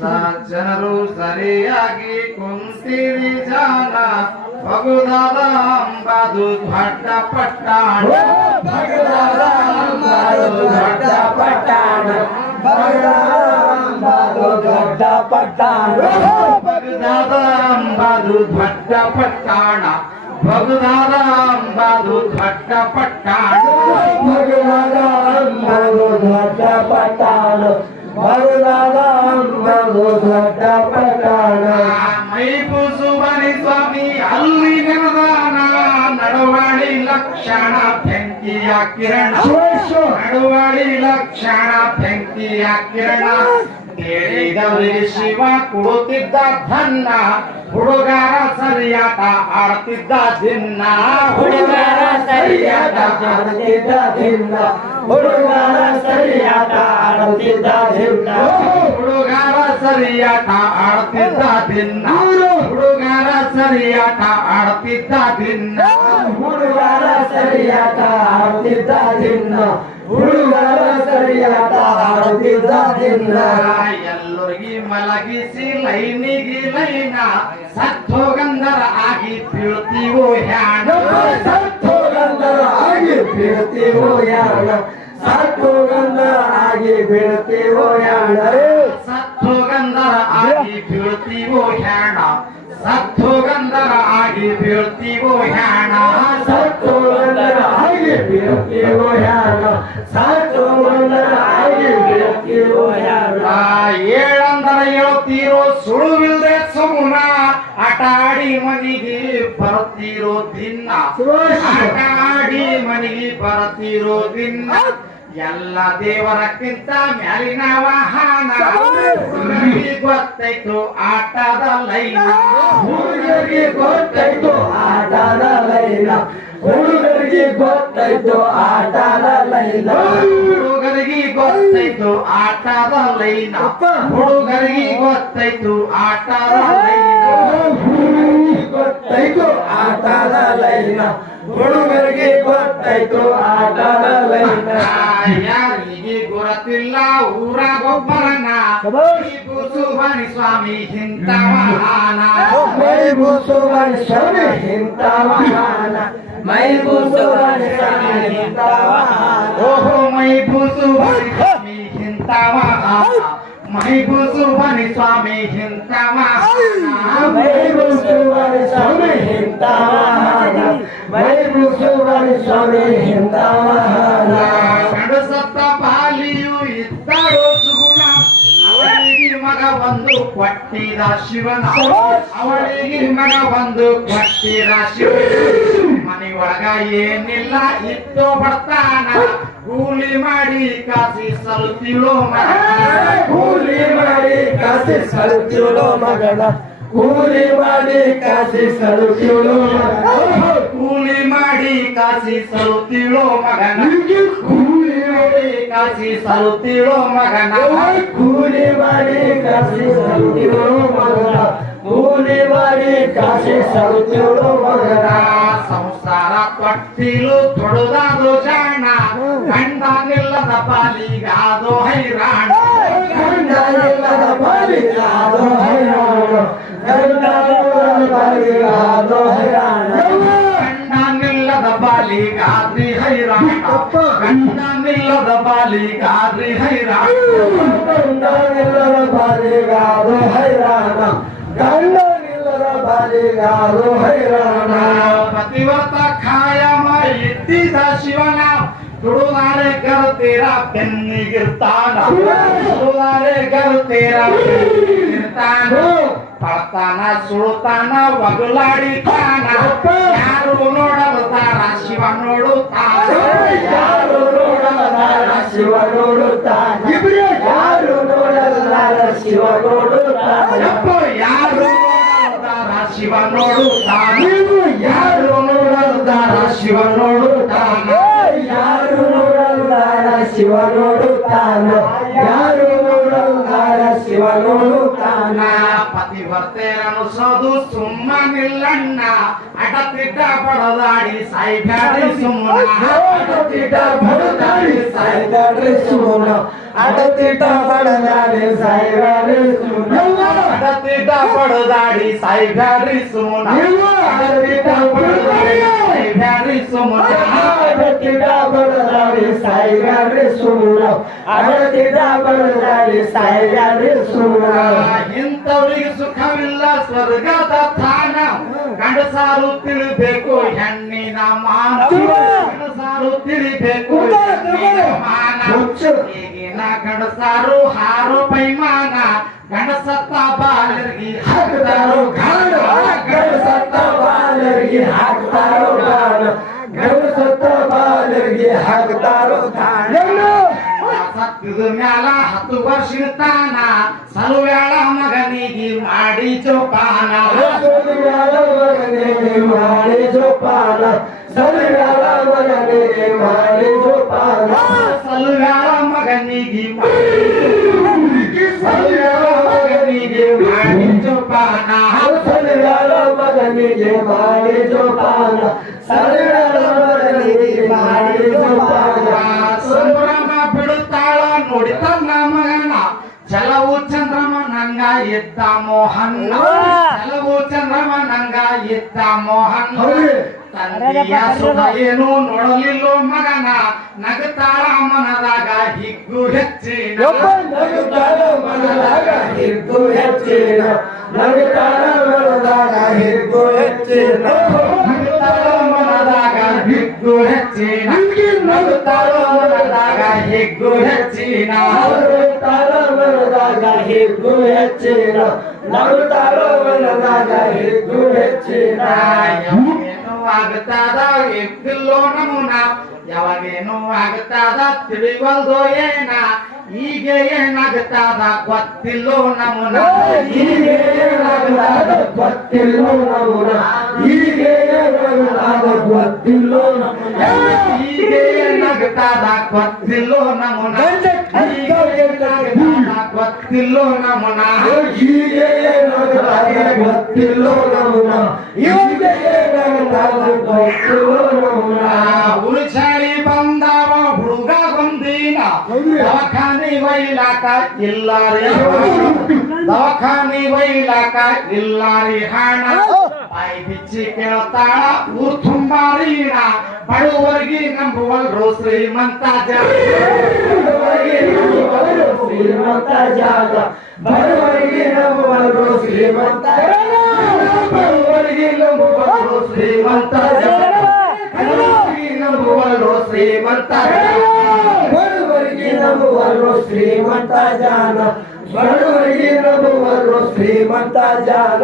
ಸಜ್ಜನರು ಸರಿಯಾಗಿ ಕುಂತಿರಿ ಜಾನ ಭಗುದಾದ ಅಂಬದು ದೊಡ್ಡ ಪಟ್ಟಾಣ ಭಗದಾದ ಅಂಬದು ದೊಡ್ಡ ಪಟ್ಟಾಣ ಭಗದಾದ ದೊಡ್ಡ ಪಟ್ಟಾಣ ಭಗುದಾದ ಅಂಬದು ದೊಡ್ಡ ಪಟ್ಟಾಣ ಭಗುದಾದ ಅಂಬದು ದೊಡ್ಡ ಪಟ್ಟಾಣ ಭಗದಾದ ಅಂಬದು ದೊಡ್ಡ ಪಟ್ಟಾಣ ಭಗದಾದ ಅಂಬದು ದೊಡ್ಡ ಪಟ್ಟಾಣ ಮೈಪುಸುಬನಿ ಸ್ವಾಮಿ ಅಲ್ಲಿ ನೆನದಾನ ನಡವಳಿ ಲಕ್ಷಣ ಬೆಂಕಿಯ ಕಿರಣ ನಡವಳಿ ಲಕ್ಷಣ ಬೆಂಕಿಯ ಕಿರಣ ಕೇಳಿದವರಿಗೆ ಶಿವ ಕೊಡುತ್ತಿದ್ದ ಧನ್ನ ಹುಡುಗರ ಸರಿಯಾಟ ಆಡ್ತಿದ್ದ ದಿನ್ನ ಹುಡುಗರ ಸರಿಯಾಟ ಆಡುತ್ತಿದ್ದ ದಿನ ಹುಡುಗರ ಸರಿಯಾಟ ಆಡುತ್ತಿದ್ದ ದಿನ ಹುಡುಗರ ಸರಿಯಾಟ ಆಡ್ತಿದ್ದ ದಿನ್ನ ಹುಡುಗರ ಸರಿಯಾಟ ಆಡ್ತಿದ್ದ ದಿನ್ನ ಹುಡುಗರ ಸರಿಯಾಟ ಆಡುತ್ತಿದ್ದ ದಿನ ಹುಡುಗರ ಸರಿಯಾಟ ಆಡುತ್ತಿದ್ದ ದಿನ ಎಲ್ಲರಿಗೆ ಮಲಗಿಸಿ ಲೈನಿಗೆ ಲೈನ ಸತ್ತೋಗಂದರ ಆಗಿ ಬೀಳ್ತೀವೋ ಹ್ಯಾಣ ಸತ್ತೋಗಂದರ ಆಗಿ ಬೀಳ್ತೀವೋ ಯಾಣ ಸತ್ತೋಗಂದರ ಆಗಿ ಬೀಳ್ತೀವೋ ಯಾಣ ಸತ್ತೋಗಂದರ ಆಗಿ ಬೀಳ್ತೀವೋ ಹ್ಯಾಣ ಸತ್ತೋಗಂದರ ಆಗಿ ಬೀಳ್ತೀವೋ ಹ್ಯಾಣ ಸತ್ತೋಗಂದರ ಆಗಿ ಬೀಳ್ತೀವೋ ಯಾಣ ಸತ್ತೋಗಂದರ ಆಗಿ ಬೀಳ್ತೀವೋ ಯಾಣ ಏಳಂದರ ಹೇಳ್ತೀರೋ ಸುಳುವಿಲ್ದೆ ಸುಮ್ಮನ ಆಟ ಆಡಿ ಮನಿಗೆ ಬರ್ತೀರೋ ದಿನ ಆಟ ಆಡಿ ಮನಿಗೆ ಬರ್ತೀರೋ ದಿನ ಎಲ್ಲ ದೇವರಕ್ಕಿಂತ ಮ್ಯಾಲಿನ ವಾಹನ ಹುಡುಗರಿಗೆ ಗೊತ್ತೈತು ಆಟದ ಲೈನ ಹುಡುಗರಿಗೆ ಗೊತ್ತಾಯ್ತು ಆಟದ ಲೈನ ಹುಡುಗರಿಗೆ ಗೊತ್ತಾಯ್ತು ಆಟದ ಲೈನ ಹುಡುಗರಿಗೆ ಗೊತ್ತೈತು ಆಟದ ಲೈನ ಹುಡುಗರಿಗೆ ಗೊತ್ತೈತು ಆಟದ ಲೈನ ಹುಡುಗರಿಗೆ ಗೊತ್ತಾಯ್ತು ಆಟದ ಲೈನ ಹುಡುಗರಿಗೆ ಗೊತ್ತಾಯ್ತು ಆಟದ ಲೈನ ಯಾರಿಗೆ ಗೊತ್ತಿಲ್ಲ ಊರಾಗೊಬ್ಬರನ ಸುಬನಿ ಸ್ವಾಮಿ ಇಂಥ ಮಹಾನ ಮೈಬೂಸುವನ್ ಸ್ವಾಮಿ ಇಂಥ ಮಹಾನ ಮೈಬೂಸುವನ್ ಸ್ವಾಮಿ ಇಂಥ ಮಹಾನ ಓಹೋ ಮೈಬೂಸುಬನಿ ಸ್ವಾಮಿ ಇಂಥ ಮಹಾನ ಮೈಬೂಸುಬನಿ ಸ್ವಾಮಿ ಇಂಥ ಮಹಾನ ಮೈಬೂಸುವನ್ ಸ್ವಾಮಿ ಇಂಥ ಮಹಾನ ಮೈಬೂಸುವನ್ ಸ್ವಾಮಿ ಇಂಥ ಮಹಾನ ಗಂಡಸತ್ತ ಪಾಲಿಯು ಇದ್ದಳು ಸುಗುಣ ಅವಳಿಗೆ ಮಗ ಬಂದು ಕೊಟ್ಟಿದ ಶಿವನ ಅವಳಿಗೆ ಮಗ ಬಂದು ಕೊಟ್ಟಿದ ಶಿವನ ಮನೆಯೊಳಗ ಏನಿಲ್ಲ ಇತ್ತು ಬರ್ತಾನ ಕೂಲಿ ಮಾಡಿ ಕಾಸಿ ಸಲ್ತಿಳೋ ಕೂಲಿ ಮಾಡಿ ಕಾಸಿ ಸಲುಕಿಳು ಮಗನ ಕೂಲಿ ಮಾಡಿ ಕಾಸಿ ಸಲುಕಿಳು ಮಗನ ಕೂಲಿ ಮಾಡಿ ಕಾಸಿ ಸಲ್ತಿಳೋ ಮಗನ ಕೂಲಿ ಮಾಡಿ ಕಾಸಿ ಸಲ್ತಿಳೋ ಮಗನ ಕೂಲಿ ಮಾಡಿ ಕಾಸಿ ಸಲುಕಿಳು ಮಗನ ಕೂಲಿ ಮಾಡಿ ಕಾಸಿ ಸಲುಕಿಳು ಮಗನ ಸಂಸಾರ ತೊಟ್ಟಿಲು ತೊಡದಾದು ಜಾಣ ಗಂಡ ನಿಲ್ಲದ ಪಾಲಿಗಾದೋ ಹೈರಾಣ ಗಂಡನಿಲ್ಲದ ಬಾಲಿಗಾದೋ ಹೈರಾಣ ಗಂಡನಿಲ್ಲದ ಬಾಲಿಗಾದೋ ಹೈರಾಣ ಗಂಡ ನಿಲ್ಲದ ಬಾಲಿಗಾದ್ರಿ ಹೈರಾಣ ಗಂಡ ನಿಲ್ಲದ ಬಾಲಿಗಾದ್ರಿ ಹೈರಾಣ ಗಂಡನಿಲ್ಲದ ಬಾಲಿಗಾದೋ ಹೈರಾಣ ಗಂಡನಿಲ್ಲದ ಬಾಲಿಗಾದೋ ಹೈರಾಣ ಪತಿವ್ರತ ಖಾಯಮ ಇದ್ದಿದ ಶಿವನ ತುಳುನಾರೆ ಗರುತ್ತೀರ ಬೆನ್ನಿಗಿರ್ತಾನ ತುಳುನಾರೆ ಗರುತ್ತೀರ ಬೆನ್ನಿಗಿರ್ತಾನ ಪಡ್ತಾನ ಸುಳ್ತಾನ ಒಗಲಾಡಿತಾನ ಯಾರು ನೋಡಲ್ತಾರ ಶಿವ ನೋಡುತ್ತಾನ ಯಾರು ನೋಡಲಾರ ಶಿವ ನೋಡುತ್ತಾನ ಯಾರು ನೋಡಲಾರ ಶಿವ ನೋಡುತ್ತಾನ ಯಾರು ನೋಡಲ್ತಾರ ಶಿವ ನೋಡುತ್ತಾನ ಯಾರು ನೋಡಲಾರ ಶಿವ ನೋಡುತ್ತಾನ ಯಾರು ನೋಡಲಾರ ಶಿವ ನೋಡುತ್ತಾನ ಯಾರು ನೋಡಲಾರ ಶಿವ ನೋಡುತ್ತಾನ ಪತಿವರ್ತೆ ಅನುಸೋದು ಸುಮ್ಮನಿಲ್ಲಣ್ಣ ಅಡತಿಡ್ಡ ಬಡದಾಡಿ ಸಾಯ್ಬ್ಯಾಡಿ ಸುಮ್ಮನ ಅಡತಿಟ ಬಡದಾಡಿ ಸಾಯ್ದಾಡ್ರಿ ಸುಮ್ಮನ ಅಡತಿಟ ಬಡದಾಡಿ ಸಾಯಿಬ್ಯಾಡ್ರಿ ಸುಮ್ನ ಅಡತಿಟ ಬಡದಾಡಿ ಸಾಯಿಬ್ಯಾಡ್ರಿ ಸುಮ್ನ ಅಡತಿಟ ಬಡದಾಡಿ ಸಾಯಿಬ್ಯಾಡ್ರಿ ಸುಮ್ನ ಅಡತಿಟ ಬಡದಾಡಿ ಸಾಯಿಬ್ಯಾಡ್ರಿ ಸುಮ್ನ ಅಡತಿಟ ಬಡದಾಡಿ ಸಾಯಿಬ್ಯಾಡ್ರಿ ಸುಮ್ನ ಇಂಥವ್ರಿಗೆ ಸುಖವಿಲ್ಲ ಸ್ವರ್ಗದ ಸ್ಥಾನ ಗಂಡಸಾರು ತಿಳಿಬೇಕು ಹೆಣ್ಣಿನ ಮಾನ ಗಂಡಸಾರು ತಿಳಿಬೇಕು ಹೆಣ್ಣಿನ ಮಾನ ಈಗಿನ ಗಂಡಸಾರು ಹಾರು ಪೈಮಾನ ಗಂಡಸತ್ತ ಬಾಲರಿಗೆ ಹಾಕ್ತಾರೋ ಗಾಣ ಗಣಸತ್ತ ಬಾಲರಿಗೆ ಹಾಕ್ತಾರೋ ಗಾಣ ಗಣಸತ್ತ ಬಾಲರಿಗೆ ಹಾಕ್ತಾರೋ ಗಾಣ ಸತ್ತಿದ ಮ್ಯಾಲ 10 ವರ್ಷದ ತಾನ ಸಲುವ್ಯಾಳ ಮಗನಿಗೆ ಮಾಡಿ ಜೋಪಾನ ಸಲುವ್ಯಾಳ ಮಗನಿಗೆ ಮಾಡಿ ಜೋಪಾನ ಸಲುವ್ಯಾಳ ಮಗನಿಗೆ ಮಾಡಿ ಜೋಪಾನ ಸಲುವ್ಯಾಳ ಮಗನಿಗೆ ಸಲುವ್ಯಾಳ ಮಗನಿಗೆ ಮಾಡಿ ಜೋಪಾನ ಸಲುವ್ಯಾಳ ಮಗನಿಗೆ ಮಾಡಿ ಜೋಪಾನ ಸಲುವ್ಯಾಳ ಮಗನಿಗೆ ಮಾಡಿ ಜೋಪಾನ ಸಂಭ್ರಮ ಬಿಡುತ್ತಾಳ ನೋಡಿ ತನ್ನ ಮಗನ ಚಲವು ಚಂದ್ರಮನಂಗ ಎದ್ದ ಮೋಹನ್ನ ಚಲವು ಚಂದ್ರಮನಂಗ ಎದ್ದ ಮೋಹನ್ ತಂದೆಯ ಸುಖ ಏನು ನೋಡಲಿಲ್ಲೋ ಮಗನ ನಗತಾಳ ಮನದಾಗ ಹಿಗ್ಗು ಹೆಚ್ಚಿನ ನಗುತ್ತಾಳ ಮನದಾಗ ಹಿಗ್ಗು ಹೆಚ್ಚಿನ ನಗುತ್ತಾಳ ಮನದಾಗ ಹಿಗ್ಗು ಹೆಚ್ಚಿನ ನಗುತ್ತಾಳ ಮನದಾಗ ಹಿಗ್ಗು ಹೆಚ್ಚಿನ ನಗುತ್ತಾಳ ಮನದಾಗ ಹಿಗ್ಗು ಹೆಚ್ಚಿನ ನಗುತ್ತಾಳ ಮನದಾಗ ಹಿಗ್ಗು ಹೆಚ್ಚಿನ ನಗುತ್ತಾಳ ಮನದಾಗ ಹಿಗ್ಗು ಹೆಚ್ಚಿನ ಆಗತಾದ ಎತ್ತಿಲ್ಲೋ ನಮೂನ ಯಾವಾಗೇನು ಆಗತಾದ ತಿಳಿವಲ್ದೋ ಏನ ಈಗ ಏನಾಗತಾದ ಗೊತ್ತಿಲ್ಲೋ ನಮೂನ ಈಗ ಏನಾಗಲಾದ ಗೊತ್ತಿಲ್ಲೋ ನಮೂನ ಈಗ ಏನಾಗಲಾದ ಗೊತ್ತಿಲ್ಲೋ ನಮೂನ ಈಗ ಏನಾಗತಾದ ಗೊತ್ತಿಲ್ಲೋ ನಮೂನ ಈಗ ಏನಾಗತಾದ ಗೊತ್ತಿಲ್ಲೋ ನಮೂನ ಈಗ ಏನಾಗಲಾದ ಗೊತ್ತಿಲ್ಲೋ ನಮೂನ ಈಗ ಏನಾಗಲಾದ ಗೊತ್ತಿಲ್ಲೋ ನಮೂನ ಉಳಿಸಾಳಿ ಬಂದವ ಹುಡುಗ ಬಂದಿನ ದವಾಖಾನೆ ವೈಲಾಕ ಇಲ್ಲಾರಿ ದವಾಖಾನೆ ವೈಲಾಕ ಇಲ್ಲಾರಿ ಹಣ ಬಾಯಿ ಬಿಚ್ಚಿ ಕೇಳ್ತಾಳ ಊರ್ ತುಂಬಾರೀಣ ಬಡವರಿಗೆ ನಂಬುವಲ್ರು ಶ್ರೀಮಂತ ಶ್ರೀಮಂತ ಜಾಗ ಬಡವರಿಗೆ ನಂಬುವಲ್ರು ಶ್ರೀಮಂತ ಬಡವರಿಗೆ ನಂಬುವಲ್ರು ಶ್ರೀಮಂತ ನಂಬುವಲ್ರು ಶ್ರೀಮಂತ ಬಡವರಿಗೆ ನಂಬುವಲ್ರು ಶ್ರೀಮಂತ ಜಾನ ಬಡವರಿಗೆ ನಂಬುವಲ್ರು ಶ್ರೀಮಂತ ಜಾನ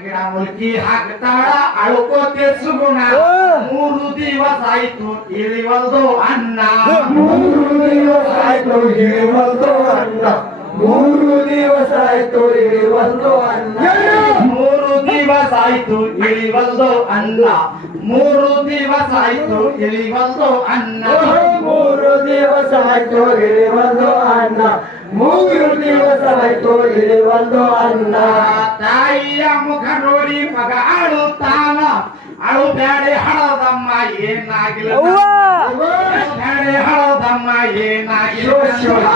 ಗಿಡ ಮುಲ್ಕಿ ಹಾಕ್ತಾಳ ಅಳ್ಕೋತೆ ಸುಗುಣ 3 ದಿವಸ ಆಯ್ತು ಇಳಿವಲ್ದು ಅನ್ನ 3 ದಿವಸ ಆಯ್ತು ಇಳಿವಲ್ದು ಅನ್ನ 3 ದಿವಸ ಆಯ್ತು ಇಳಿವಲ್ದು ಅನ್ನ 3 ದಿವಸ ಆಯ್ತು ಇಳಿವಲ್ದು ಅನ್ನ 3 ದಿವಸ ಆಯ್ತು ಇಳಿವಲ್ದು ಅನ್ನ 3 ದಿವಸ ಆಯ್ತು ಇಳಿವಲ್ದು ಅನ್ನ 3 ದಿವಸ ಆಯ್ತು ಇಳಿವಲ್ದು ಅನ್ನ ತಾಯಿಯ ಮುಖ ನೋಡಿ ಮಗ ಅಳುತ್ತಾನ ಅಳು ಬ್ಯಾಡೆ ಹಳದಮ್ಮ ಏನಾಗಿಲ್ಲ ಬ್ಯಾಡೆ ಹಳದಮ್ಮ ಏನಾಗಿಲ್ಲ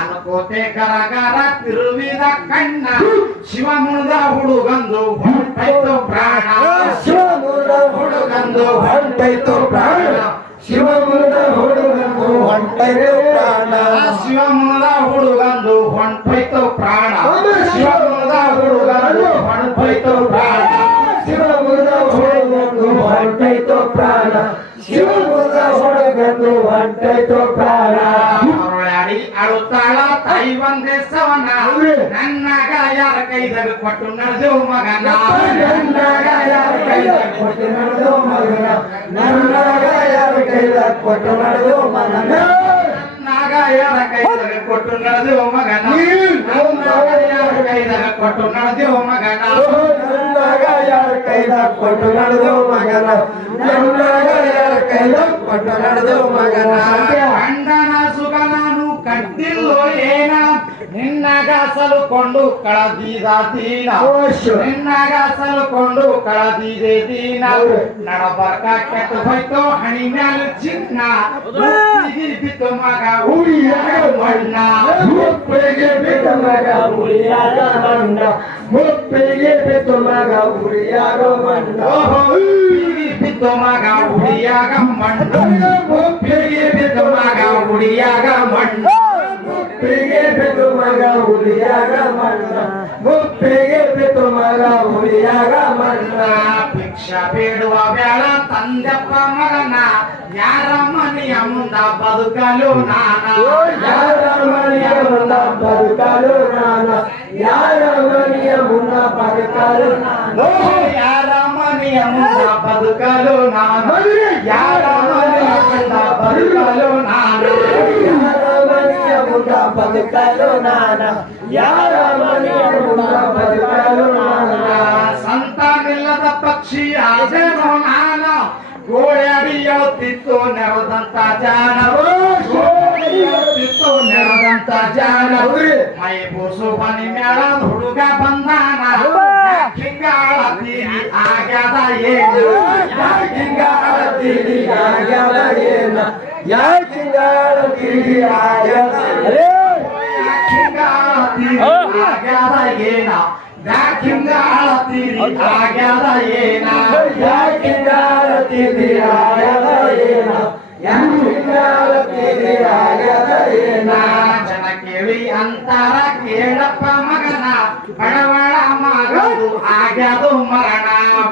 ಅನ್ಕೋತೆ ಗರಗರ ತಿರುವಿದ ಕಣ್ಣ ಶಿವ ಮುಳ್ದ ಹುಡುಗಂದು ಹೊಂಟೈತು ಪ್ರಾಣ ಶಿವಮುದ ಹುಡುಗಂದು ಹೊಂಟೈತು ಪ್ರಾಣ ಶಿವಮುದ ಹುಡುಗಂದು ಹೊಂಟೈತು ಪ್ರಾಣ ಶಿವ ಮುಳ್ದ ಹುಡುಗಂದು ಹೊಂಟೈತು ಪ್ರಾಣ ಶಿವ ಮುಳ್ದ ಹುಡುಗಂದು ಹೊಂಟೈತು ಪ್ರಾಣ ಶಿವಮುದ ಹುಡುಗಂದು ಹೊಂಟೈತು ಪ್ರಾಣ ಶಿವಮುದ ಹುಡುಗಂದು ಹೊಂಟೈತು ಪ್ರಾಣ ಅರುಳಾಡಿ ಅಳುತ್ತಾಳ ತಾಯಿ ಒಂದೇ ಸವನ ನನ್ನಗ ಯಾರ ಕೈದಾಗ ಕೊಟ್ಟು ನಡೆದೆವು ಮಗನ ನನ್ನಗ ಯಾರ ಕೈದಾಗ ಕೊಟ್ಟು ನಡೆದೋ ಮಗನ ನನ್ನಗ ಯಾರ ಕೈದಾಗ ಕೊಟ್ಟು ನಡೆದೋ ಮಗನ ನಾಗ ಯಾರ ಕೈದಾಗ ಕೊಟ್ಟು ನಡೆದೆವು ಮಗನ ನನ್ನಗ ಯಾರ ಕೈದಾಗ ಕೊಟ್ಟು ನಡೆದೆವು ಮಗನ ನನ್ನಗ ಯಾರ ಕೈದಾಗ ಕೊಟ್ಟು ನಡೆದೋ ಮಗನ ನನ್ನಗ ಯಾರ ಕೈದಾಗ ಕೊಟ್ಟು ನಡೆದೋ ಮಗನ ಗಂಡನ ಸುಖ ನಾನು ಕಟ್ಟಿಲ್ಲೋ ಏನ ನಿನ್ನಾಗ ಸಲುಕೊಂಡು ಕಳದಿದ ದೀನ ನಿನ್ನಾಗ ಸಲುಕೊಂಡು ಕಳದಿದೆ ದೀನ ನಡಬರ್ಕ ಕೆಟ್ಟು ಹೋಯ್ತು ಹಣಿ ಮ್ಯಾಲ ಚಿನ್ನ ಬಿತ್ತು ಮಗ ಉಳಿಯಾಗ ಮಣ್ಣ ಮುಪ್ಪಿಗೆ ಬಿತ್ತು ಮಗ ಉಳಿಯಾಗ ಮಣ್ಣ ಮುಪ್ಪಿಗೆ ಬಿತ್ತು ಮಗ ಉಳಿಯಾಗ ಮಣ್ಣ ಬಿತ್ತು ಮಗ ಉಳಿಯಾಗ ಮಣ್ಣ ಮುಪ್ಪಿಗೆ ಬಿತ್ತು ಮಗ ಉಳಿಯಾಗ ಮಣ್ಣ ಮುಪ್ಪಿಗೆ ಬಿತ್ತು ಮಗ ಉಳಿಯಾಗ ಮಣ್ಣ ಮುಪ್ಪಿಗೆ ಬಿತ್ತು ಮಗ ಉಳಿಯಾಗ ಮಣ್ಣ ಭಿಕ್ಷಾ ಬೇಡುವ ಬೇಡ ತಂದೆಪ್ಪ ಮಗನ ಯಾರ ಮನೆಯ ಮುಂದ ಬದುಕಲು ನಾನ ಯಾರ ಮನೆಯ ಮುಂದ ಬದುಕಲು ನಾನ ಯಾರ ಮನೆಯ ಮುಂದ ಬದುಕಲು ನಾನು ಯಾರ ಮನೆಯ ಮುಂದ ಬದುಕಲು ನಾನು ಯಾರ ಮನೆಯ ಮುಂದ ಬದುಕಲು ನಾನು ಯಾರ ಮನೆಯ ಮುಂದ ಬದುಕಲು ನಾನ ಯಾರ ಮನೆಯ ಮುಂದ ಬದುಕಲು ನಾನ ಸಂತಾನಿಲ್ಲದ ಪಕ್ಷಿ ಆದೇನೋ ನಾನು ಗೋಳಡಿಯುತ್ತಿತ್ತು ನೆರದಂತ ಜಾನ ಗೋಳಡಿಯುತ್ತಿತ್ತು ನೆರದಂತ ಜಾನ ಮೈ ಬೂಸು ಬನಿ ಮೇಳ ಹುಡುಗ ಬಂದಾನ ಹಿಂಗಾಳತೀರಿ ಆಗ್ಯದ ಏನು ಯಾಕಿಂಗಾಳತೀರಿ ಆಗ್ಯದ ಏನ ಯಾಕಿಂಗಾಳತೀರಿ ಆಗ್ಯದ ಹಿಂಗಾಳತೀರಿ ಆಗ್ಯದ ಏನ ಯಾಕಿಂಗಾಳತೀರಿ ಆಗ್ಯದ ಏನ ಯಾಕಿಂಗಾಳತೀರಿ ಆಗ್ಯದ ಏನ ಯಾಕಿಂಗಾಳತೀರಿ ಆಗ್ಯದ ಏನ ಜನ ಕೇಳಿ ಅಂತಾರ ಕೇಳಪ್ಪ ಮಗನ ಬಡವಳ ಮಗದು ಆಗ್ಯದು ಮರಣ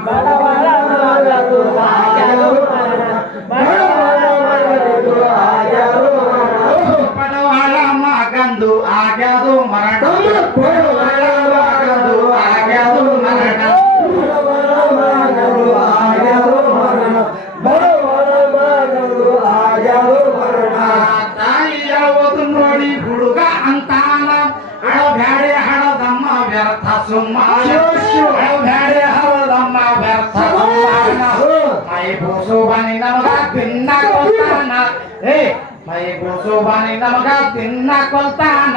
ಬಡವಳ ಮಗದು ಆಗ್ಯದು ಮರಣ ಬಡವಳ ಮಗದು ಆಗ್ಯದು ಮರಣ ಬಡವಳ ಮಗಂದು ಆಗ್ಯದು ಮರಣ ಬಡವಳ ಮಗದು ಆಗ್ಯದು ಮರಣ ಬಡವಳ ಮಗದು ಆಗ್ಯದು ಮರಣ ಬಡವಳ ಮಗದು ಆಗ್ಯದು ಮರಣ ತಾಯಿ ಹೇಳೋದು ನೋಡಿ ಹುಡುಗ ಅಂತಾನ ಅಳಬ್ಯಾಡೆ ಹಳದಮ್ಮ ವ್ಯರ್ಥ ಸುಮ್ಮಾನ ಅಳಬ್ಯಾಡೆ ಹಳದಮ್ಮ ವ್ಯರ್ಥ ಸುಮ್ಮಾನ ಮೈ ಬೂಸು ಬನಿ ನಮಗ ತಿನ್ನ ಕೊಲ್ತಾನ ಮೈ ಬೂಸು ಬನಿ ನಮಗ ತಿನ್ನ ಕೊಲ್ತಾನ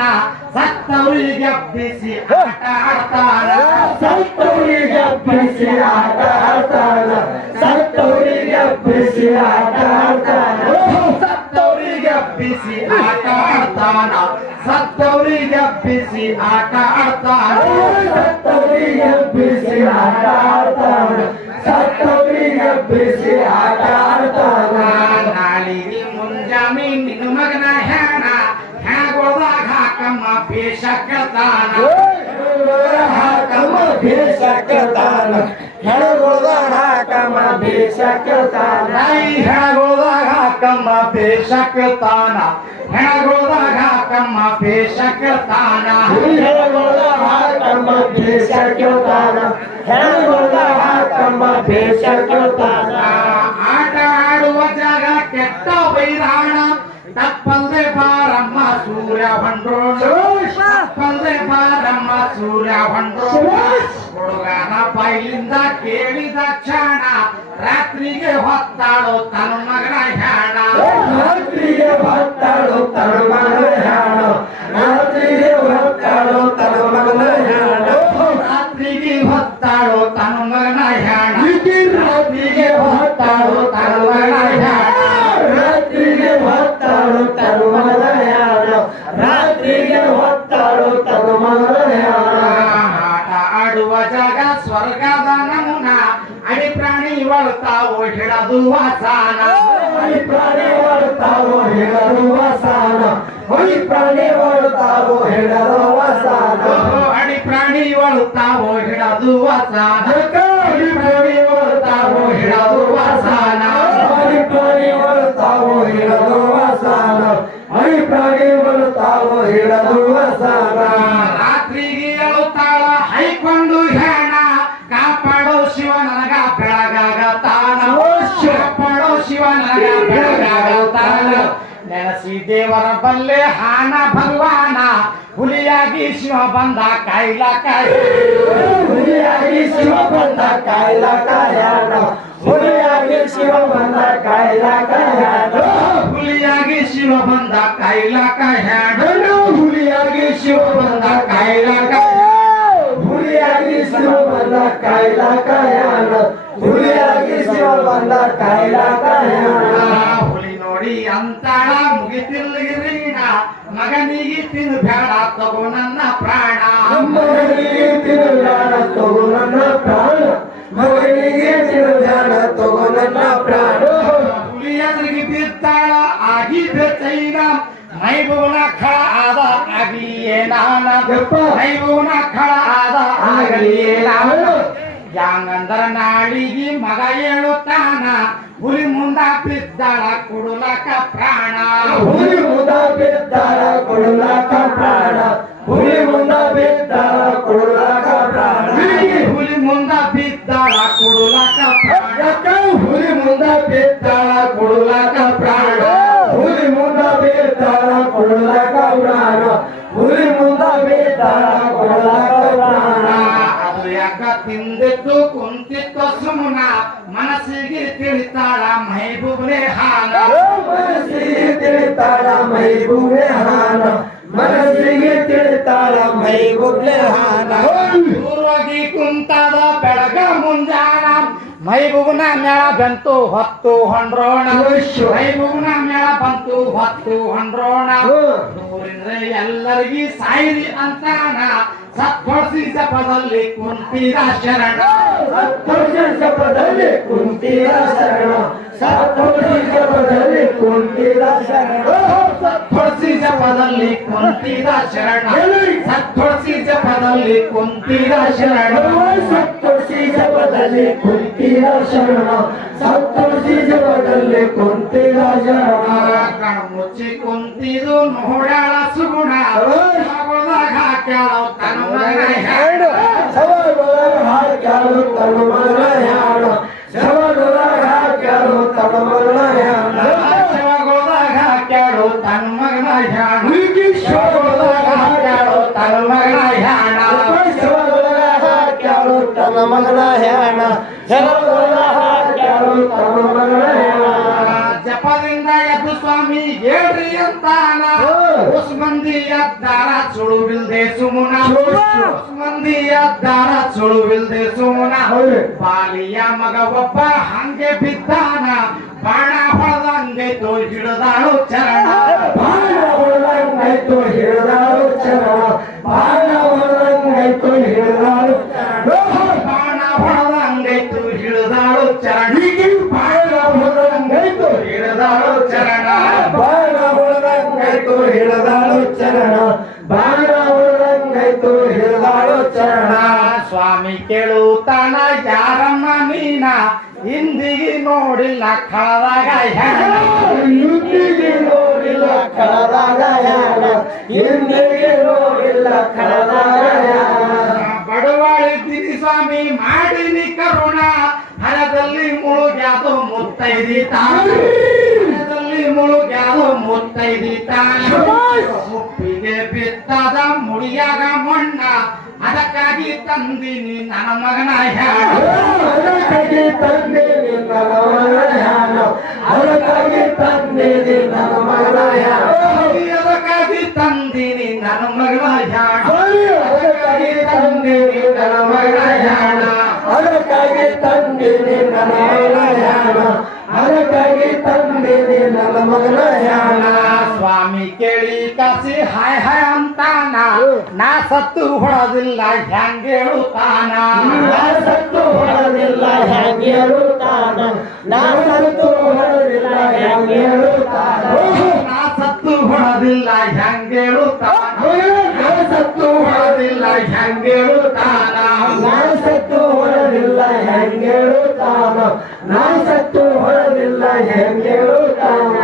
ಸತ್ತವರಿಗೆ ಬಿಸಿ ಆಟ ಆಡ್ತಾನ ಸತ್ತವರಿಗೆ ಬಿಸಿ ಆಟ ಆಡ್ತಾನ ಸತ್ತವರಿಗೆ ಬಿಸಿ ಆಟ ಆಡ್ತಾನ ಸತ್ತವರಿಗೆ ಬಿಸಿ ಆಟ ಆಡ್ತಾನ ಸತ್ತವರಿಗೆ ಬಿಸಿ ಆಟ ಆಡ್ತಾನ ಸತ್ತವರಿಗೆ ಬಿಸಿ ಆಟ ಆಡ್ತಾನ ಸತ್ತವರಿಗೆ ಬಿಸಿ ಆಟ ಆಡ್ತಾನ ನಾಳಿಗೆ ಮುಂಜಾಮಿ ನಿನ್ನ ಮಗನ ಹೆಣ ಹೆಣಗೊಳದಾಗ ಹಾಕಮ್ಮ ಬೇಷಕ್ಕತಾನ ಹಾಕಮ್ಮ ಬೇಷಕ್ಕತಾನ ಹೆಣಗೊಳದಾಗ ಹಾಕಮ್ಮ ಬೇಷಕ್ಕತಾನ ಹೆಣಗೊಳದಾಗ ಹಾಕಮ್ಮ ಬೇಷಕ್ಕತಾನ ಹೆಣಗೊಳದಾಗ ಹಾಕಮ್ಮ ಬೇಷಕ್ಕತಾನ ಹೆಣಗೊಳದಾಗ ಹಾಕಮ್ಮ ಬೇಷಕ್ಕತಾನ ಹೆಣಗೊಳದಾಗ ಹಾಕಮ್ಮ ಬೇಷಕ್ಕತಾನ ಆಟ ಆಡುವ ಜಾಗ ಕೆಟ್ಟ ಬೈರಾಣ ತಪ್ಪಲ್ದೆ ಬಾರಮ್ಮ ಸೂರ್ಯ ಬಂಡ್ರೋಣ ತಪ್ಪಲ್ದೆ ಬಾರಮ್ಮ ಸೂರ್ಯ ಬಂಡ್ರೋಣ ಹುಡುಗನ ಬೈಲಿಂದ ಕೇಳಿದ ಕ್ಷಣ ರಾತ್ರಿಗೆ ಹೊತ್ತಾಡೋ ತನ್ನ ಮಗನ ಹ್ಯಾಣ ರಾತ್ರಿಗೆ ಹೊತ್ತಾಡೋ ತನ್ನ ಮಗನ ಹ್ಯಾಣ ರಾತ್ರಿಗೆ ಹೊತ್ತಾಡೋ ತನ್ನ ಮಗನ ಹ್ಯಾಣ ರಾತ್ರಿಗೆ ಹೊತ್ತಾಡೋ ತನ್ನ ಮಗನ ಹ್ಯಾಣ ರಾತ್ರಿಗೆ ಹೊತ್ತಾಡೋ ತನ್ನ ಮಗನ ಹ್ಯಾಣ ರಾತ್ರಿಗೆ ಹೊತ್ತಾಡೋ ತನ್ನ ಮಗನ ಹ್ಯಾಣ ರಾತ್ರಿಗೆ ಹೊತ್ತಾಡೋ ತನ್ನ ಮಗನ ಹ್ಯಾಣ ಆಟ ಆಡುವ ಜಾಗ ಸ್ವರ್ಗದ ನಮೂನ ಅಡಿ ಪ್ರಾಣಿ ಒಳ್ತಾವು ಹಿಡದು ವಾಸಾನ ಹೊಳಿ ಪ್ರಾಣಿ ಹೊಳ್ತಾವೋ ಹಿಡದು ವಸಾನ ಹೊಳಿ ಪ್ರಾಣಿ ಹೊಳ್ತಾವೋ ಹಿಡದು ವಸಾನ ಅಡಿ ಪ್ರಾಣಿ ಒಳ್ತಾವು ಹಿಡದು ವಾಸಾನ ಹೊಳಿ ಪ್ರಾಣಿ ಹೊಳ್ತಾವೋ ಹಿಡದು ವಸಾನ ಹೊಳಿ ಪ್ರಾಣಿ ಹೊಳ್ತಾವೋ ಹಿಡದು ವಸಾನ ಹೊಳಿ ಪ್ರಾಣಿ ಹೊಳ್ತಾವೋ ಹಿಡದು ವಸಾನ ರಾತ್ರಿಗೆ ಅಳುತ್ತಾಳ ಹೈಕೊಂಡು ಹೆಣ ಕಾಪಾಡೋ ಶಿವ ನನಗ ಬೆಳಗಾಗತಾನ ಕಾಪಾಡೋ ಶಿವ ನನಗ ಬೆಳಗಾಗತಾನ ನೆನಸಿ ದೇವರ ಬಲ್ಲೆ ಹಾನ ಭಗವಾನ ಹುಲಿಯಾಗಿ ಶಿವ ಬಂದ ಕಾಯ್ಲ ಕಾಯ ಹುಲಿಯಾಗಿ ಶಿವ ಬಂದ ಕಾಯ್ಲ ಕಾಯಣ ಹುಲಿಯಾಗಿ ಶಿವ ಬಂದ ಕಾಯ್ಲ ಕಾಯಣ ಹುಲಿಯಾಗಿ ಹುಲಿಯಾಗಿ ಶಿವ ಬಂದ ಕಾಯ್ಲಾಕ ಹ್ಯಾಣ ಹುಲಿಯಾಗಿ ಶಿವ ಬಂದ ಕಾಯ್ಲಾಕ ಹುಲಿಯಾಗಿ ಶಿವ ಬಂದ ಕಾಯ್ಲಾಕ ಹ್ಯಾಣ ಹುಲಿಯಾಗಿ ಶಿವ ಬಂದ ಕಾಯ್ಲಾಕ ಹ್ಯಾಣ ಹುಲಿ ನೋಡಿ ಅಂತಾಳ ಮುಗಿತಿಲ್ಗಿರೀಣ ಮಗನಿಗೆ ತಿನ್ನು ಬೇಡ ತಗೋ ನನ್ನ ಪ್ರಾಣ ಮಗನಿಗೆ ತಿರುಗಾಣ ತಗೋ ನನ್ನ ಪ್ರಾಣ ಮಗನಿಗೆ ತಿರುಗಾಣ ತಗೋ ನನ್ನ ಪ್ರಾಣ ಹುಲಿ ಎದುರಿಗೆ ಬಿದ್ದಾಳ ಆಗಿದೆ ಚೈನ ಮೈಬೂನ ಖಳ ಆದ ಆಗಲಿಯೇ ನಾನ ಮೈಬೂನ ಖಳ ಆದ ಆಗಲಿಯೇ ನಾನ ಯಾಂಗಂದ್ರ ನಾಳಿಗೆ ಮಗ ಹೇಳುತ್ತಾನ ಹುಲಿ ಮುಂದ ಬಿದ್ದಾಳ ಕೊಡುಲಕ ಪ್ರಾಣ ಹುಲಿ ಮುಂದ ಬಿದ್ದಾಳ ಕೊಡುಲಾಕ ಪ್ರಾಣ ಹುಲಿ ಮುಂದ ಬಿದ್ದಾಳ ಕೊಡುಲಾಕ ಪ್ರಾಣ ಹುಲಿ ಮುಂದ ಬಿದ್ದಾಳ ಕೊಡುಲಕ ಪ್ರಾಣ ಹುಲಿ ಮುಂದ ಬಿದ್ದಾಳ ಕೊಡುಲಾಕ ಪ್ರಾಣ ಹುಲಿ ಮುಂದ ಬಿದ್ದಾಳ ಕೊಡುಲಾಕ ಪ್ರಾಣ ಹುಲಿ ಮುಂದ ಬಿದ್ದಾಳ ಕೊಡುಲಾಕ ಪ್ರಾಣ ಅದು ಯಾಕ ತಿಂದಿದ್ದು ಕುಂತಿತ್ತು ಸುಮ್ಮನ ಮನಸ್ಸಿಗೆ ತಿಳಿತಾಳ ಮೈಬೂಬನೆ ಹಾನ ಮನಸ್ಸಿಗೆ ತಿಳಿತಾಳ ಮೈಬೂಬೆ ಹಾನ ಮನಸ್ಸಿಗೆ ತಿಳಿತಾಳ ಮೈಬೂಬೆ ಹಾನ ದೂರವಾಗಿ ಕುಂತಾದ ಬೆಳಗ ಮುಂಜಾನ ಮೈಬೂಬನ ಮೇಳ ಬಂತು ಹೊತ್ತು ಹೊಂಡ್ರೋಣ ಮೈಬೂಬನ ಮೇಳ ಬಂತು ಹೊತ್ತು ಹೊಂಡ್ರೋಣ ದೂರಿಂದ ಎಲ್ಲರಿಗೂ ಸಾಯಿರಿ ಅಂತಾನ ಸತ್ಪಡಿಸಿ ಜಪದಲ್ಲಿ ಕುಂತಿದ ಶರಣ ಸಪ್ತರ್ಷಿ ಜಪದಲ್ಲಿ ಕುಂತಿದ ಶರಣ ಸಪ್ತರ್ಷಿ ಜಪದಲ್ಲಿ ಕುಂತಿದ ಶರಣ ಸತ್ಪಡಿಸಿ ಜಪದಲ್ಲಿ ಕುಂತಿದ ಶರಣ ಸತ್ಪಡಿಸಿ ಜಪದಲ್ಲಿ ಕುಂತಿದ ಶರಣ ಸಪ್ತರ್ಷಿ ಜಪದಲ್ಲಿ ಕುಂತಿದ ಶರಣ ಸಪ್ತರ್ಷಿ ಜಪದಲ್ಲಿ ಕುಂತಿದ ಶರಣ ಕಣ್ಮುಚ್ಚಿ ಕುಂತಿದು ನೋಡಾಳ ಸುಗುಣ ಮಗದಾಗ ಹಾಕ್ಯಾಳೋ ತನ್ನ ಮಗನ ಹ್ಯಾಡ. ಸವಲೊಳಗ ಹಾಕ್ಯಾಳು ತನ್ನ ಮಗನ ಹ್ಯಾಡ ಸವಲೊಳಗ ಹಾಕ್ಯಾಳು ತನ್ನ ಮಗನ ಹ್ಯಾಡ ಶಿವಗೋದಾಗ ಹಾಕ್ಯಾಳೋ ತನ್ನ ಮಗನ ಹ್ಯಾಡ. ಶಿವಗೋದಾಗ ಹಾಕ್ಯಾಳೋ ತನ್ನ ಮಗನ ಹ್ಯಾಡ. ಸವಲೊಳಗ ಹಾಕ್ಯಾಳು ತನ್ನ ಮಗನ ಹ್ಯಾಡ ಸವಲೊಳಗ ಹಾಕ್ಯಾಳು ತನ್ನ ಮಗನ ಹ್ಯಾಡ ಜಪದಿಂದ ಎದ್ದು ಸ್ವಾಮಿ ಹೇಳ್ರಿ ಅಂತಾನ ಹೊಸ ಮಂದಿ ಎದ್ದಾರ ಸುಳುವಿಲ್ದೆ ಸುಮುನ ಹೊಸ ಮಂದಿ ಎದ್ದಾರ ಸುಳುವಿಲ್ದೆ ಸುಮುನ ಬಾಲಿಯ ಮಗ ಒಬ್ಬ ಹಂಗೆ ಬಿದ್ದಾನ ಬಾಣ ಹೊಡೆದಂಗೈತು ಹಿಡಿದಾಳು ಚರಣ ಬಾಣ ಹೊಡೆದಂಗಾಯ್ತು ಹಿಡಿದಾಳು ಚರಣ ಬಾಣ ಹೊಡೆದಂಗಾಯ್ತು ಹಿಡಿದಾಳು ಬಾಣ ಹೊಡೆದಂಗೈತು ಹಿಡಿದಾಳು ಚರಣ ಬಾಣ ಹೊಡೆದಂಗಾಯ್ತು ಹಿಡಿದಾಳು ಚರಣ ಬಾಣ ಹೊಡೆದಂಗಾಯ್ತು ಹಿಡಿದಾಳು ಚರಣ ಬಾಣ ಹೊಡೆದಂಗಾಯ್ತು ಹಿಡಿದಾಳು ಚರಣ ಸ್ವಾಮಿ ಕೇಳುತ್ತಾನ ಯಾರಮ್ಮ ನೀನ ಹಿಂದಿಗೆ ನೋಡಿಲ್ಲ ಕಳದಾಗ ಹೆಣ ಹಿಂದಿಗೆ ನೋಡಿಲ್ಲ ಕಳದಾಗ ಯಾಣ ಹಿಂದಿಗೆ ನೋಡಿಲ್ಲ ಕಳದಾಗ ಯಾಣ ಬಡವಾಳಿದ್ದೀನಿ ಸ್ವಾಮಿ ಮಾಡಿನಿ ಕರುಣ ಹಣದಲ್ಲಿ ಮುಳುಗ್ಯಾದು ಮುತ್ತೈದಿ ತಾನ ಹಣದಲ್ಲಿ ಮುಳುಗ್ಯಾದು ಮುತ್ತೈದಿ ತಾನ ಮುಪ್ಪಿಗೆ ಬಿತ್ತದ ಮುಡಿಯಾಗ ಮಣ್ಣ ಅದಕ್ಕಾಗಿ ತಂದಿನಿ ನನ್ನ ಮಗನ ಹ್ಯಾಡ ಅದಕ್ಕಾಗಿ ತಂದೇನಿ ನನ್ನ ಮಗನ ಹ್ಯಾಣ ಅದಕ್ಕಾಗಿ ತಂದೇನಿ ನನ್ನ ಮಗನ ಹ್ಯಾಣ ಅದಕ್ಕಾಗಿ ತಂದಿನಿ ನನ್ನ ಮಗನ ಹ್ಯಾಡ ಅದಕ್ಕಾಗಿ ತಂದೇನಿ ನನ್ನ ಮಗನ ಹ್ಯಾಣ ಅದಕ್ಕಾಗಿ ತಂದೇನಿ ನನ್ನ ಮಗನ ಹ್ಯಾಣ ಅದಕ್ಕಾಗಿ ತಂದೇನಿ ನನ್ನ ಮಗನ ಹ್ಯಾಣ ಸ್ವಾಮಿ ಕೇಳಿ ಕಾಸಿ ಹಾಯ್ ಹಾಯ್ ಅಂತಾನ ನಾ ಸತ್ತು ಹೊಡೋದಿಲ್ಲ ಹೆಂಗೇಳುತ್ತಾನ ನಾ ಸತ್ತು ಹೊಡೆದಿಲ್ಲ ಹೆಂಗೇಳುತ್ತಾನ ನಾ ಸತ್ತು ಹೊಡೆದಿಲ್ಲ ಹೆಂಗೇಳುತ್ತಾನ ನಾ ಸತ್ತು ಹೊಡೋದಿಲ್ಲ ಹೆಂಗೇಳುತ್ತಾನ ನಾ ಸತ್ತು ಹೊಡೋದಿಲ್ಲ ಹೆಂಗೇಳುತ್ತಾನ ನಾ ಸತ್ತು ಹೊಡೆದಿಲ್ಲ ಹೆಂಗೇಳುತ್ತಾನ ನಾ ಸತ್ತು ಹೊಡೆದಿಲ್ಲ ಹೆಂಗೇಳುತ್ತಾನ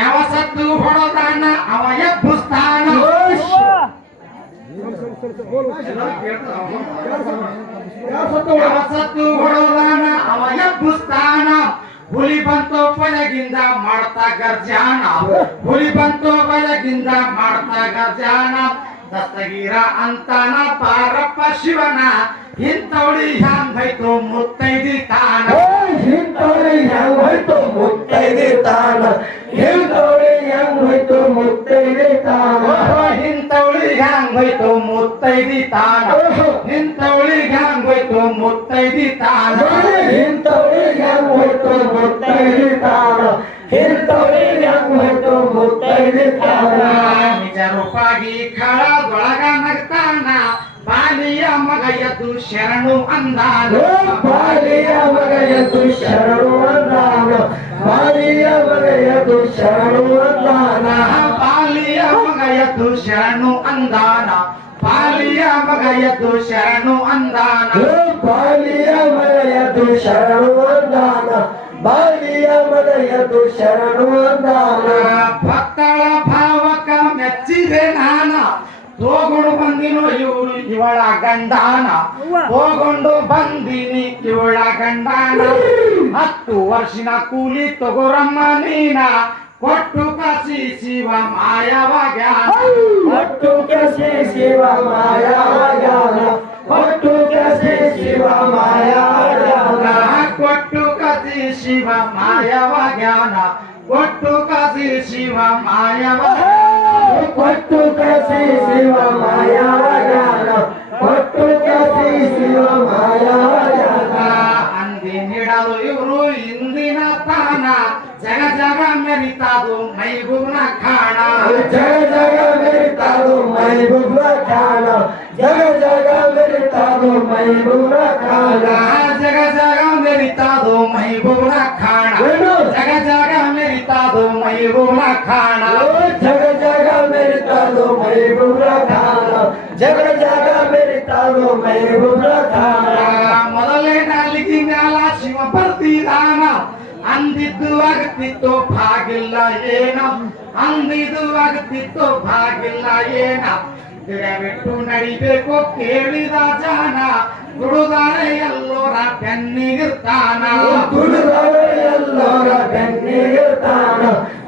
ಯಾವ ಸತ್ತು ಹೊಡೋದಾನ ಅವ ಎಬ್ಬುಸ್ತಾನ ಯಾವ ಸತ್ತು ಹೊಡೋದಾನ ಅವ ಎಬ್ಬುಸ್ತಾನ ಹುಲಿ ಬಂತು ಬಯಗಿಂದ ಮಾಡ್ತಾ ಗರ್ಜಾನ ಹುಲಿ ಬಂತು ಬಯಗಿಂದ ಮಾಡ್ತಾ ಗರ್ಜಾನ ದಸ್ತಗೀರ ಅಂತಾನ ಪಾರಪ್ಪ ಶಿವನ ಇಂಥವಳಿ ಹ್ಯಾಂಗೈತು ಮುತ್ತೈದಿ ತಾನ ಹಿಂತೋಳಿ ಹೆಂಗ್ ಹೋಯ್ತು ಮುತ್ತೈದಿ ತಾನ ಹಿಂತೋಳಿ ಹೆಂಗ್ ಹೋಯ್ತು ಮುತ್ತೈದೆ ತಾನ ಇಂಥವಳಿಗೆ ಹ್ಯಾಂಗ್ ಹೋಯ್ತು ಮುತ್ತೈದಿ ತಾನ ಇಂಥವಳಿಗೆ ಹ್ಯಾಂಗ್ ಹೋಯ್ತು ಮುತ್ತೈದಿ ತಾನ ಇಂಥವಳಿಗೆ ಹೋಯ್ತು ಮುತ್ತೈದೆ ತಾನ ಇಂಥವಳಿಗೆ ಹೋಯ್ತು ಮುತ್ತೈದೆ ತಾನ ನಿಜ ರೂಪಾಗಿ ಖಳದೊಳಗ ನಗ್ತಾನ ಬಾಲಿಯ ಮಗ ಎದ್ದು ಶರಣು ಅಂದಾನ ಬಾಲಿಯ ಮಗ ಎದ್ದು ಶರಣು ಅಂದಾನ ಬಾಲಿಯ ಮಗ ಎದ್ದು ಶರಣು ಅಂದಾನ ಬಾಲಿಯ ಮಗ ಎದ್ದು ಶರಣು ಅಂದಾನ ಬಾಲಿಯ ಮಗ ಎದ್ದು ಶರಣು ಅಂದಾನ ಬಾಲಿಯ ಮಗ ಎದ್ದು ಶರಣು ಅಂದಾನ ಬಾಲಿಯ ಮಗ ಎದ್ದು ಶರಣು ಅಂದಾನ ಭಕ್ತಳ ಭಾವಕ ಮೆಚ್ಚಿದೆ ನಾನ ತೋಗೊಂಡು ಬಂದಿನೋ ಇವಳ ಗಂಡಾನ ತೋಗೊಂಡು ಬಂದಿನಿ ಇವಳ ಗಂಡಾನ 10 ವರ್ಷಿನ ಕೂಲಿ ತಗೋರಮ್ಮ ನೀನ ಕೊಟ್ಟು ಕಸಿ ಶಿವ ಮಾಯವ ಜ್ಞಾನ ಕೊಟ್ಟು ಕಸಿ ಶಿವ ಮಾಯವ ಜ್ಞಾನ ಕೊಟ್ಟು ಕಸಿ ಶಿವ ಮಾಯವ ಜ್ಞಾನ ಕೊಟ್ಟು ಕಸಿ ಶಿವ ಮಾಯವ ಜ್ಞಾನ ಕೊಟ್ಟು ಕಸಿ ಶಿವ ಮಾಯವ ಕೊಟ್ಟು ಕಸಿ ಶಿವ ಮಾಯವ ಜ್ಞಾನ ಕೊಟ್ಟು ಕಸಿ ಶಿವ ಮಾಯವ ಜ್ಞಾನ ಅಂದಿ ನೀಡಲು ಇವರು ಇಂದಿನ ತಾನ ಜಗ ಜಗ ಮೆರಿತಾದು ಮೈಬೂನ ಖಾಣ ಜಗ ಜಗ ಮೆರಿತಾದು ಮೈಬೂನ ಖಾಣ ಜಗ ಜಗ ಮೆರಿತಾದು ಮೈಬೂನ ಖಾಣ ಜಗ ಜಗ ಮೆರಿತಾದು ಮೈಬೂನ ಖಾಣ ಜಗ ಜಗ ಮೆರಿತಾದು ಮೈಬೂನ ಖಾಣ ಜಗ ಜಗ ಮೆರಿತಾದು ಮೈಬೂನ ಖಾಣ ಜಗ ಜಗ ಮೆರಿತಾದು ಮೈಬೂನ ಖಾಣ ಮೊದಲೇ ನಾಲಿಗೆ ಮ್ಯಾಲ ಶಿವ ಬರ್ತಿದಾನ ಅಂದಿದ್ದು ಆಗ್ತಿತ್ತು ಭಾಗಿಲ್ಲ ಏನ ಅಂದಿದ್ದು ಆಗ್ತಿತ್ತು ಭಾಗಿಲ್ಲ ಏನ ಬಿಟ್ಟು ನಡಿಬೇಕು ಕೇಳಿದ ಜಾನ ದುಡುದಾರೆ ಎಲ್ಲೋರ ಬೆನ್ನಿಗಿರ್ತಾನ ದುಡುದಾರೆ ಎಲ್ಲೋರ ಬೆನ್ನಿಗಿರ್ತಾನ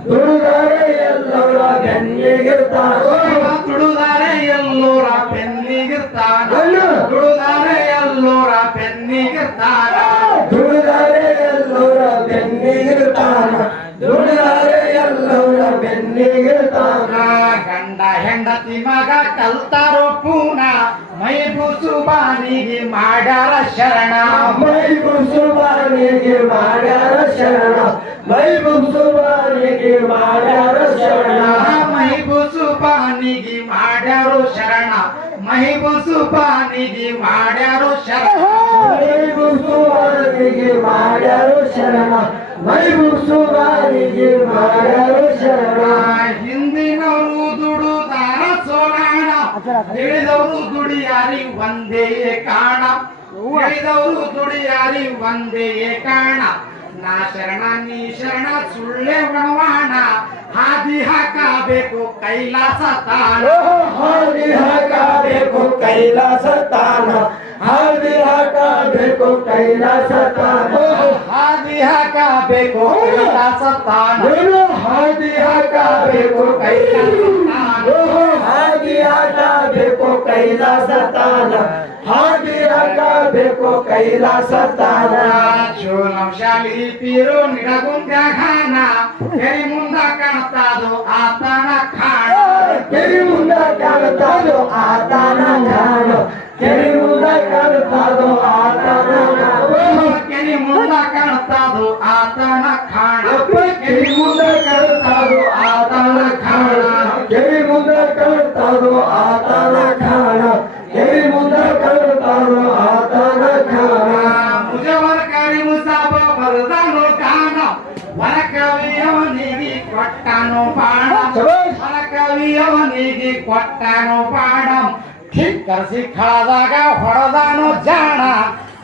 ದುಡುದಾರೆ ಎಲ್ಲೋರ ಬೆನ್ನಿಗಿರ್ತಾನ ದುಡುದಾರೆ ಎಲ್ಲೋರ ಬೆನ್ನಿಗಿರ್ತಾನ ದುಡುದಾರೆ ಎಲ್ಲೋರ ಬೆನ್ನಿಗಿರ್ತಾನ ದುಡುದಾರೆ ಎಲ್ಲೋರ ಬೆನ್ನಿಗಿರ್ತಾನ ದುಡುದಾರೆ ಎಲ್ಲೋರ ಬೆನ್ನಿಗಿರ್ತಾನ ಗಂಡ ಹೆಂಡತಿ ಮಗ ಕಲ್ತಾರೋ ಪೂನ ಮೈ ಬುಸುಬಾನಿಗೆ ಮಾಡ್ಯಾರ ಶರಣ ಮೈ ಬುಸುಬಾನಿಗೆ ಮಾಡ್ಯಾರ ಶರಣ ಮೈ ಬುಸುಬಾನಿಗೆ ಮಾಡ್ಯಾರ ಶರಣ ಮೈ ಬುಸುಬಾನಿಗೆ ಮಾಡ್ಯಾರೋ ಶರಣ ಮೈ ಬುಸುಬಾನಿಗೆ ಮಾಡ್ಯಾರೋ ಶರಣ ಮೈ ಬುಸುಬಾನಿಗೆ ಮಾಡ್ಯಾರ ಶರಣ ಮೈ ಬುಸುಬಾನಿಗೆ ಮಾಡ್ಯಾರ ಶರಣ ಹಿಂದಿನವರು ದುಡುದಾರ ಸೋಲಾಣ ತಿಳಿದವರು ದುಡಿಯಾರಿ ಒಂದೇ ಕಾಣ ತಿಳಿದವರು ದುಡಿಯಾರಿ ಒಂದೇ ಕಾಣ ನಾ ಶರಣ ನೀ ಶರಣ ಸುಳ್ಳೆ ಒಣವಾಣ ಹಾದಿ ಹಾಕಬೇಕು ಕೈಲಾಸ ತಾಣ ಹಾದಿ ಹಾಕಬೇಕು ಕೈಲಾಸ ತಾಣ ಹಾದಿ ಹಾಕಬೇಕು ಕೈಲಾಸ ತಾಣ ಹಾದಿ ಹಾಕಬೇಕು ಕೈಲಾಸ ತಾಣ ಹಾದಿ ಹಾಕಬೇಕು ಕೈಲಾಸ ತಾಣ ಹಾದಿ ಹಾಕಬೇಕು ಕೈಲಾಸ ತಾಣ ಹಾದಿ ಹಾಕಬೇಕು ಕೈಲಾಸ ತಾಣ ಶಾಲಿ ಪೀರು ನಿಡಗುಂದ್ಯಾಘಾನ ಕೆರಿ ಮುಂದ ಕಾಣ್ತಾದು ಆತನ ಖಾಣ ಕೆರಿ ಮುಂದ ಕಾಣ್ತಾದು ಆತನ ಖಾಣ ಕೆರಿ ಮುಂದ ಕಾಣ್ತಾದು ಆತನ ಕೆರಿ ಮುಂದ ಕಾಣ್ತಾದು ಆತನ ಖಾಣ ಕೆರಿ ಮುಂದ ಕಾಣ್ತಾದು ಆತನ ಖಾಣ ಕೆರಿ ಮುಂದ ಕಾಣ್ತಾದು ಆತನ ಖಾಣ ಕೆರಿ ಮುಂದ ಕಾಣ್ತಾದು ಆತನ ಖಾಣ ಮುಜವರ್ಕಾರಿ ಮುಸಾಬ ಬರದಾನು ಕಾಣ ವರಕವಿಯವನಿಗೆ ಕೊಟ್ಟನು ಬಾಣ ವರಕವಿಯವನಿಗೆ ಕೊಟ್ಟನು ಬಾಣ ಧಿಕ್ಕರಿಸಿ ಖಳದಾಗ ಹೊಡೆದಾನು ಜಾಣ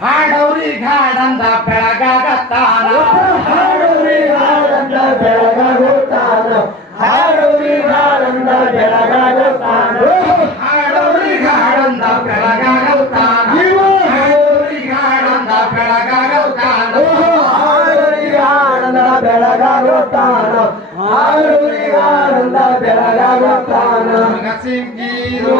ಹಾಡೌರಿ ಗಾಡಂದ ಬೆಳಗಾಗತ್ತಾನ ಹಾಡೌರಿ ಗಾಡಂದ ಬೆಳಗಾಗುತ್ತಾನ ಹಾಡೌರಿ ಗಾಡಂದ ಬೆಳಗಾಗುತ್ತಾನ ಹಾಡೌರಿ ಗಾಡಂದ ಬೆಳಗಾಗತ್ತಾನ ಹಾಡೌರಿ ಗಾಡಂದ ಬೆಳಗಾಗತ್ತಾನ ಹಾಡೌರಿ ಗಾಡಂದ ಬೆಳಗಾಗುತ್ತಾನ ಹಾಡೌರಿ ಗಾಡಂದ ಬೆಳಗಾಗುತ್ತಾನ ಸಿಂಗಿರು